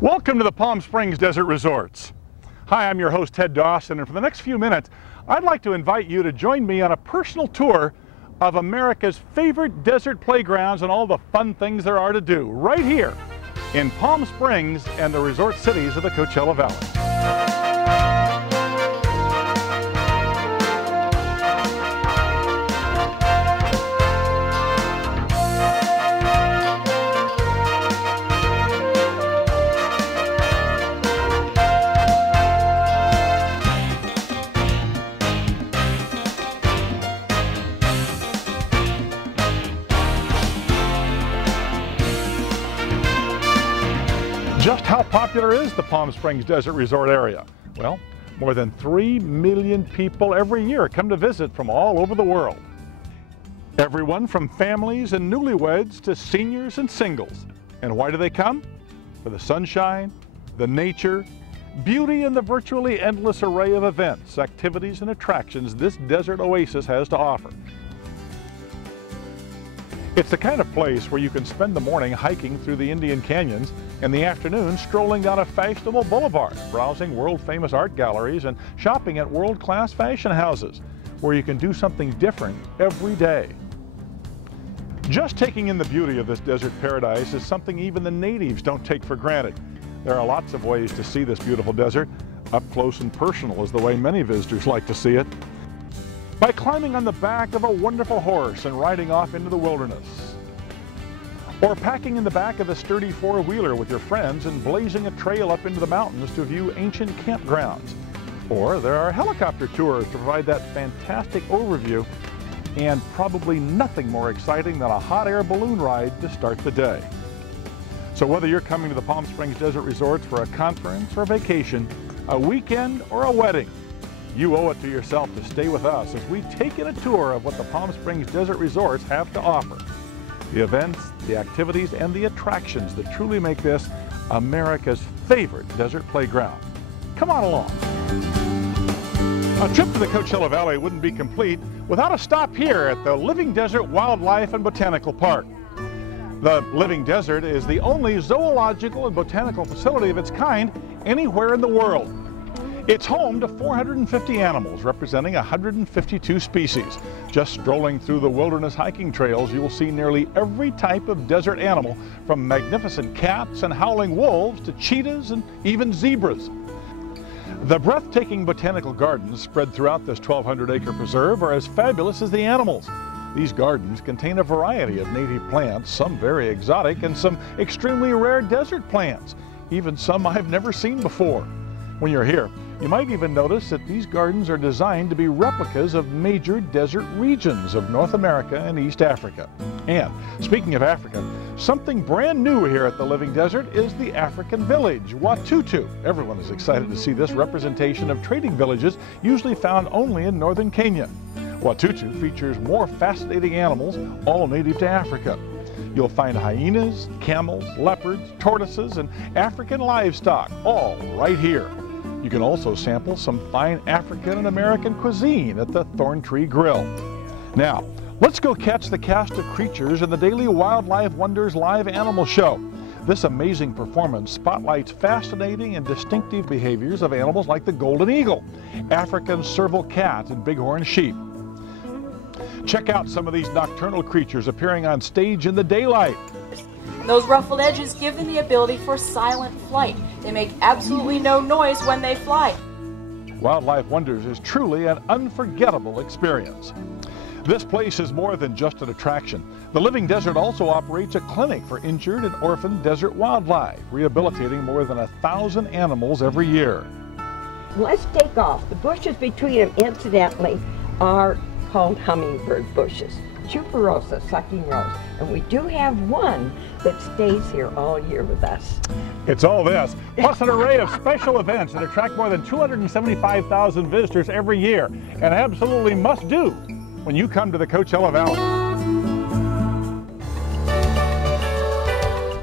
Welcome to the Palm Springs Desert Resorts. Hi, I'm your host, Ted Dawson, and for the next few minutes, I'd like to invite you to join me on a personal tour of America's favorite desert playgrounds and all the fun things there are to do right here in Palm Springs and the resort cities of the Coachella Valley. Just how popular is the Palm Springs Desert Resort area? Well, more than 3 million people every year come to visit from all over the world. Everyone from families and newlyweds to seniors and singles. And why do they come? For the sunshine, the nature, beauty, and the virtually endless array of events, activities, and attractions this desert oasis has to offer. It's the kind of place where you can spend the morning hiking through the Indian Canyons and the afternoon strolling down a fashionable boulevard, browsing world-famous art galleries and shopping at world-class fashion houses, where you can do something different every day. Just taking in the beauty of this desert paradise is something even the natives don't take for granted. There are lots of ways to see this beautiful desert. Up close and personal is the way many visitors like to see it. By climbing on the back of a wonderful horse and riding off into the wilderness. Or packing in the back of a sturdy four-wheeler with your friends and blazing a trail up into the mountains to view ancient campgrounds. Or there are helicopter tours to provide that fantastic overview, and probably nothing more exciting than a hot air balloon ride to start the day. So whether you're coming to the Palm Springs Desert Resorts for a conference or vacation, a weekend or a wedding, you owe it to yourself to stay with us as we take in a tour of what the Palm Springs Desert Resorts have to offer. The events, the activities, and the attractions that truly make this America's favorite desert playground. Come on along. A trip to the Coachella Valley wouldn't be complete without a stop here at the Living Desert Wildlife and Botanical Park. The Living Desert is the only zoological and botanical facility of its kind anywhere in the world. It's home to 450 animals representing 152 species. Just strolling through the wilderness hiking trails, you will see nearly every type of desert animal, from magnificent cats and howling wolves to cheetahs and even zebras. The breathtaking botanical gardens spread throughout this 1,200-acre preserve are as fabulous as the animals. These gardens contain a variety of native plants, some very exotic and some extremely rare desert plants, even some I've never seen before. When you're here, you might even notice that these gardens are designed to be replicas of major desert regions of North America and East Africa. And speaking of Africa, something brand new here at the Living Desert is the African village, Watutu. Everyone is excited to see this representation of trading villages usually found only in northern Kenya. Watutu features more fascinating animals, all native to Africa. You'll find hyenas, camels, leopards, tortoises, and African livestock, all right here. You can also sample some fine African and American cuisine at the Thorntree Grill. Now, let's go catch the cast of creatures in the daily Wildlife Wonders live animal show. This amazing performance spotlights fascinating and distinctive behaviors of animals like the golden eagle, African serval cat, and bighorn sheep. Check out some of these nocturnal creatures appearing on stage in the daylight. Those ruffled edges give them the ability for silent flight. They make absolutely no noise when they fly. Wildlife Wonders is truly an unforgettable experience. This place is more than just an attraction. The Living Desert also operates a clinic for injured and orphaned desert wildlife, rehabilitating more than 1,000 animals every year. Let's take off. The bushes between them, incidentally, are called hummingbird bushes. Tuberosa, sucking rose. And we do have one that stays here all year with us. It's all this, plus an array of special events that attract more than 275,000 visitors every year, and absolutely must do when you come to the Coachella Valley.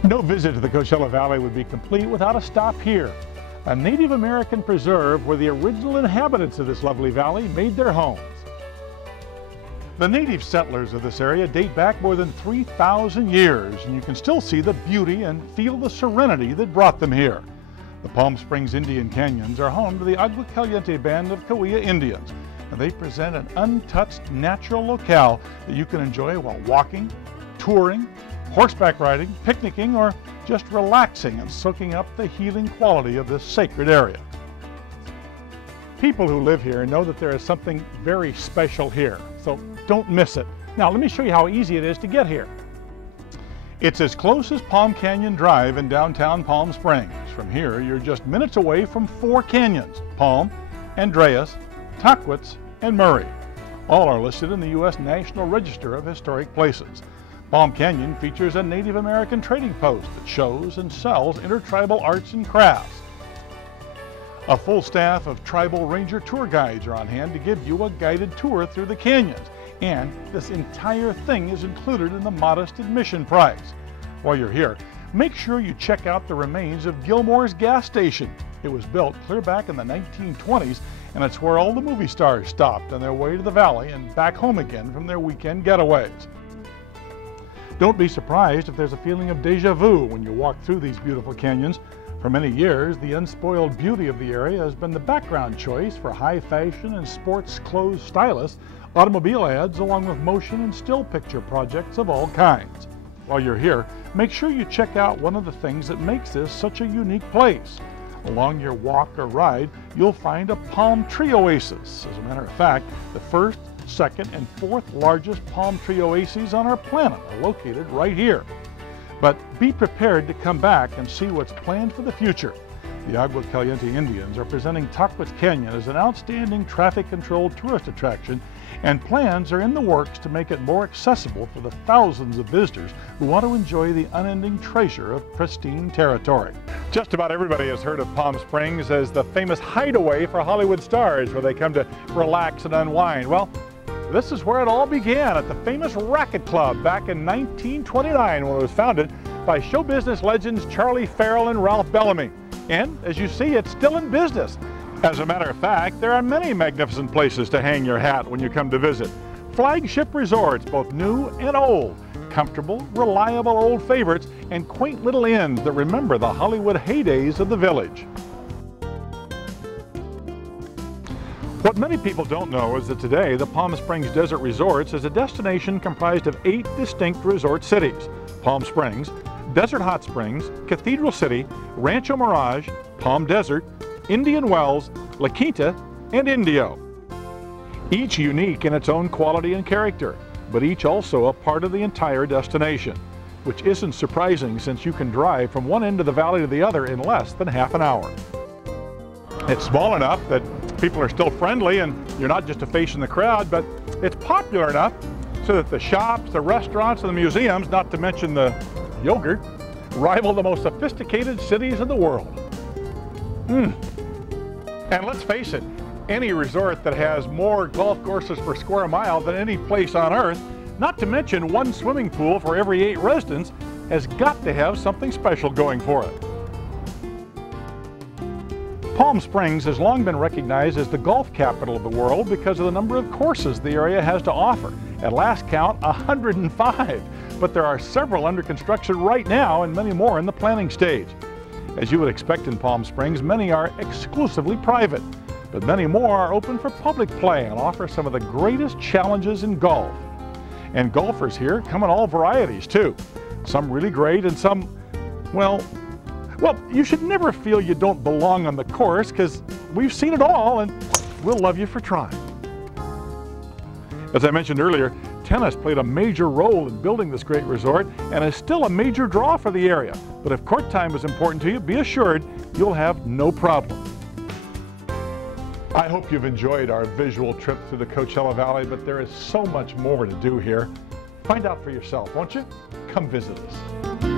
No visit to the Coachella Valley would be complete without a stop here, a Native American preserve where the original inhabitants of this lovely valley made their homes. The native settlers of this area date back more than 3,000 years, and you can still see the beauty and feel the serenity that brought them here. The Palm Springs Indian Canyons are home to the Agua Caliente Band of Cahuilla Indians, and they present an untouched natural locale that you can enjoy while walking, touring, horseback riding, picnicking, or just relaxing and soaking up the healing quality of this sacred area. People who live here know that there is something very special here, so don't miss it. Now let me show you how easy it is to get here. It's as close as Palm Canyon Drive in downtown Palm Springs. From here, you're just minutes away from 4 canyons: Palm, Andreas, Tahquitz, and Murray. All are listed in the U.S. National Register of Historic Places. Palm Canyon features a Native American trading post that shows and sells intertribal arts and crafts. A full staff of tribal ranger tour guides are on hand to give you a guided tour through the canyons, and this entire thing is included in the modest admission price. While you're here, make sure you check out the remains of Gilmore's gas station. It was built clear back in the 1920s, and it's where all the movie stars stopped on their way to the valley and back home again from their weekend getaways. Don't be surprised if there's a feeling of deja vu when you walk through these beautiful canyons. For many years, the unspoiled beauty of the area has been the background choice for high fashion and sports clothes stylists, automobile ads, along with motion and still picture projects of all kinds. While you're here, make sure you check out one of the things that makes this such a unique place. Along your walk or ride, you'll find a palm tree oasis. As a matter of fact, the first, second, and fourth largest palm tree oases on our planet are located right here. But be prepared to come back and see what's planned for the future. The Agua Caliente Indians are presenting Tahquitz Canyon as an outstanding traffic-controlled tourist attraction, and plans are in the works to make it more accessible for the thousands of visitors who want to enjoy the unending treasure of pristine territory. Just about everybody has heard of Palm Springs as the famous hideaway for Hollywood stars, where they come to relax and unwind. Well, this is where it all began, at the famous Racquet Club back in 1929, when it was founded by show business legends Charlie Farrell and Ralph Bellamy. And as you see, it's still in business. As a matter of fact, there are many magnificent places to hang your hat when you come to visit. Flagship resorts, both new and old, comfortable, reliable old favorites, and quaint little inns that remember the Hollywood heydays of the village. What many people don't know is that today the Palm Springs Desert Resorts is a destination comprised of 8 distinct resort cities: Palm Springs, Desert Hot Springs, Cathedral City, Rancho Mirage, Palm Desert, Indian Wells, La Quinta, and Indio. Each unique in its own quality and character, but each also a part of the entire destination, which isn't surprising since you can drive from one end of the valley to the other in less than half an hour. It's small enough that people are still friendly and you're not just a face in the crowd, but it's popular enough so that the shops, the restaurants, and the museums, not to mention the yogurt, rival the most sophisticated cities in the world. And let's face it, any resort that has more golf courses per square mile than any place on earth, not to mention one swimming pool for every 8 residents, has got to have something special going for it. Palm Springs has long been recognized as the golf capital of the world because of the number of courses the area has to offer. At last count, 105. But there are several under construction right now and many more in the planning stage. As you would expect in Palm Springs, many are exclusively private, but many more are open for public play and offer some of the greatest challenges in golf. And golfers here come in all varieties too. Some really great and some, well, you should never feel you don't belong on the course, because we've seen it all and we'll love you for trying. As I mentioned earlier, tennis played a major role in building this great resort and is still a major draw for the area. But if court time is important to you, be assured you'll have no problem. I hope you've enjoyed our visual trip through the Coachella Valley, but there is so much more to do here. Find out for yourself, won't you? Come visit us.